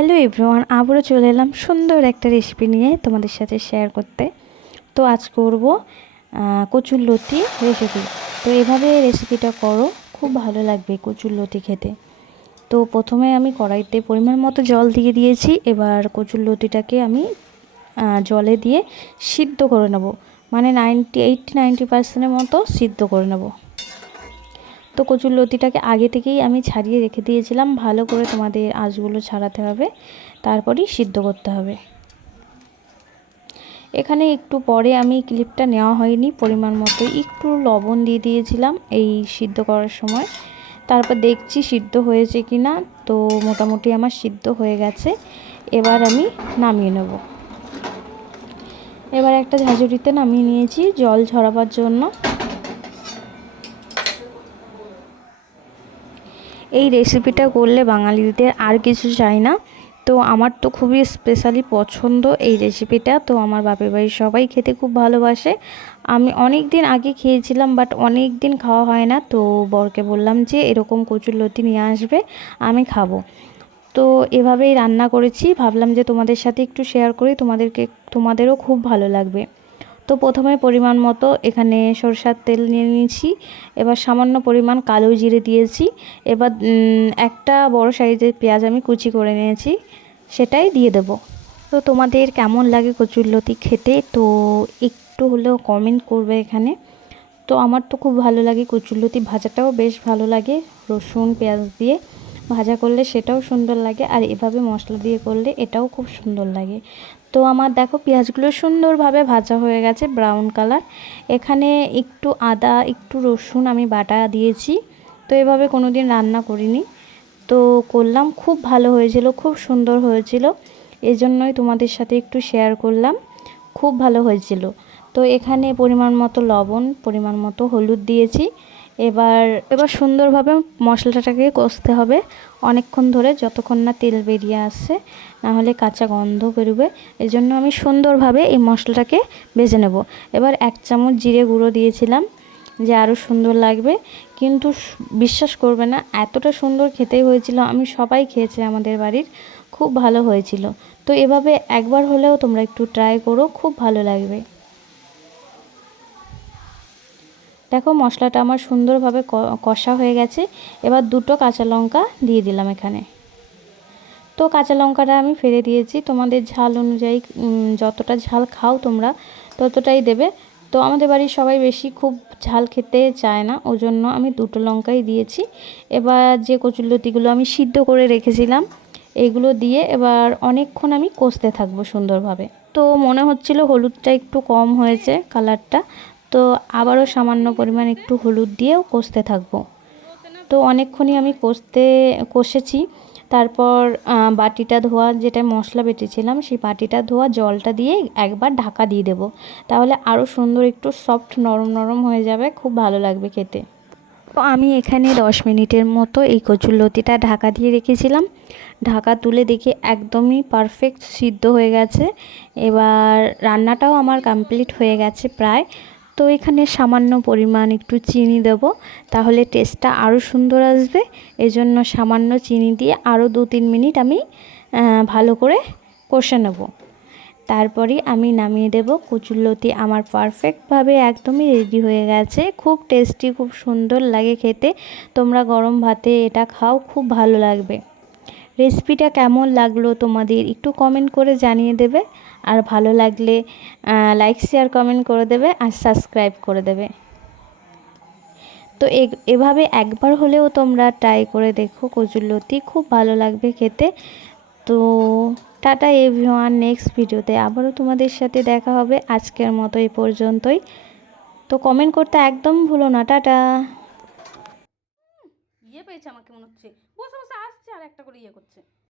Hello everyone, আবারও চলে এলাম সুন্দর একটা রেসিপি নিয়ে তোমাদের সাথে শেয়ার করতে। তো আজ করব কচুর লতি রেসিপি তো এভাবে রেসিপিটা করো, খুব ভালো লাগবে কচুর লতি খেতে। তো প্রথমে আমি কড়াইতে পরিমাণ মতো জল দিয়ে দিয়েছি, এবার কচুর লতিটাকে আমি জলে দিয়ে সিদ্ধ করে নেব। মানে নাইনটি এইটটি নাইনটি পার্সেন্টের মতো সিদ্ধ করে নেব। তো কচুর লতিটাকে আগে থেকেই আমি ছাড়িয়ে রেখে দিয়েছিলাম। ভালো করে তোমাদের আঁচগুলো ছাড়াতে হবে। তারপরই সিদ্ধ করতে হবে। এখানে একটু পরে আমি ক্লিপটা নেওয়া হয়নি। পরিমাণ মতো একটু লবণ দিয়ে দিয়েছিলাম এই সিদ্ধ করার সময়। তারপর দেখছি সিদ্ধ হয়েছে কি না তো মোটামুটি আমার সিদ্ধ হয়ে গেছে। এবার আমি নামিয়ে নেব। এবার একটা ঝাঁঝুরিতে নামিয়ে নিয়েছি। জল ঝরাবার জন্য। এই রেসিপিটা করলে বাঙালিদের আর কিছু চাই না। তো আমার তো খুবই স্পেশালি পছন্দ এই রেসিপিটা তো আমার বাপের বাড়ির সবাই খেতে খুব ভালোবাসে। আমি অনেক দিন আগে খেয়েছিলাম বাট অনেক দিন খাওয়া হয় না। তো বরকে বললাম যে, এরকম কচুর লতি নিয়ে আসবে, আমি খাব। তো এভাবেই রান্না করেছি। ভাবলাম যে তোমাদের সাথে একটু শেয়ার করি। তোমাদেরকে, তোমাদেরও খুব ভালো লাগবে। তো প্রথমে পরিমাণ মতো এখানে সরষার তেল নিয়ে নিয়েছি। এবার সামান্য পরিমাণ কালো জিরে দিয়েছি। এবার একটা বড় সাইজের পেঁয়াজ আমি কুচি করে নিয়েছি। সেটাই দিয়ে দেব। তো তোমাদের কেমন লাগে কচুরলতি খেতে? তো একটু হলেও কমেন্ট করবে এখানে। তো আমার তো খুব ভালো লাগে কচুরলতি ভাজাটাও বেশ ভালো লাগে। রসুন, পেঁয়াজ দিয়ে ভাজা করলে সেটাও সুন্দর লাগে। আর এভাবে মশলা দিয়ে করলে এটাও খুব সুন্দর লাগে। তো আমার দেখো পেঁয়াজগুলো সুন্দরভাবে ভাজা হয়ে গেছে ব্রাউন কালার এখানে একটু আদা, একটু রসুন আমি বাটা দিয়েছি, তো এভাবে কোনো দিন রান্না করিনি। তো করলাম, খুব ভালো হয়েছিল, খুব সুন্দর হয়েছিল। এজন্যই তোমাদের সাথে একটু শেয়ার করলাম, খুব ভালো হয়েছিল। তো এখানে পরিমাণ মতো লবণ, পরিমাণ মতো হলুদ দিয়েছি। এবার এবার সুন্দরভাবে মশলাটাকে কষতে হবে। অনেকক্ষণ ধরে যতক্ষণ না তেল বেরিয়ে আসছে নাহলে কাঁচা গন্ধ বেরোবে। এই জন্য আমি সুন্দরভাবে এই মশলাটাকে ভেজে নেব। এবার এক চামচ জিরে গুঁড়ো দিয়েছিলাম, যে আরও সুন্দর লাগবে। কিন্তু বিশ্বাস করবে না, এতটা সুন্দর খেতেই হয়েছিল। আমি সবাই খেয়েছি আমাদের বাড়ির, খুব ভালো হয়েছিল। তো এভাবে একবার হলেও তোমরা একটু ট্রাই করো, খুব ভালো লাগবে। দেখো মশলাটা আমার সুন্দরভাবে কষা হয়ে গেছে। এবার দুটো কাঁচা লঙ্কা দিয়ে দিলাম এখানে। তো কাঁচা লঙ্কাটা আমি ফেলে দিয়েছি। তোমাদের ঝাল অনুযায়ী যতটা ঝাল খাও তোমরা, ততটাই দেবে। তো আমাদের বাড়ির সবাই বেশি খুব ঝাল খেতে চায় না ওই জন্য আমি দুটো লঙ্কাই দিয়েছি। এবার যে কচুরলতিগুলো আমি সিদ্ধ করে রেখেছিলাম, এগুলো দিয়ে এবার অনেকক্ষণ আমি কষতে থাকব সুন্দরভাবে। তো মনে হচ্ছিল হলুদটা একটু কম হয়েছে, কালারটা। তো আবারও সামান্য পরিমাণ একটু হলুদ দিয়েও কষতে থাকব। তো অনেকক্ষণই আমি কষতে, কষেছি। তারপর বাটিটা ধোয়া যেটা মশলা বেটেছিলাম, সেই বাটিটা ধোয়া জলটা দিয়ে একবার ঢাকা দিয়ে দেবো। তাহলে আরও সুন্দর একটু সফট নরম নরম হয়ে যাবে, খুব ভালো লাগবে খেতে। তো আমি এখানে দশ মিনিটের মতো এই কচুর লতিটা ঢাকা দিয়ে রেখেছিলাম। ঢাকা তুলে দেখি একদমই পারফেক্ট সিদ্ধ হয়ে গেছে। এবার রান্নাটাও আমার কমপ্লিট হয়ে গেছে প্রায়। তো এখানে সামান্য পরিমাণ একটু চিনি দেব, তাহলে টেস্টটা আরও সুন্দর আসবে। এজন্য সামান্য চিনি দিয়ে আরও দু তিন মিনিট আমি ভালো করে কষে নেব। তারপরে আমি নামিয়ে দেব, কচুরলতি আমার পারফেক্টভাবে একদমই রেডি হয়ে গেছে। খুব টেস্টি খুব সুন্দর লাগে খেতে। তোমরা গরম ভাতে এটা খাও, খুব ভালো লাগবে। রেসিপিটা কেমন লাগল তোমাদের একটু কমেন্ট করে জানিয়ে দেবে। আর ভালো লাগলে লাইক শেয়ার কমেন্ট করে দেবে আর সাবস্ক্রাইব করে দেবে। তো এভাবে একবার হলেও তোমরা ট্রাই করে দেখো কচুরলতি খুব ভালো লাগবে খেতে। তো টাটা এভরিওয়ান নেক্সট ভিডিওতে আবারও তোমাদের সাথে দেখা হবে আজকের মতো এই পর্যন্তই। তো কমেন্ট করতে একদম ভুলো না, টাটা। ইয়ে পেয়েছে আমাকে মনে হচ্ছে। বসে বসে আর একটা করে ইয়ে করছে।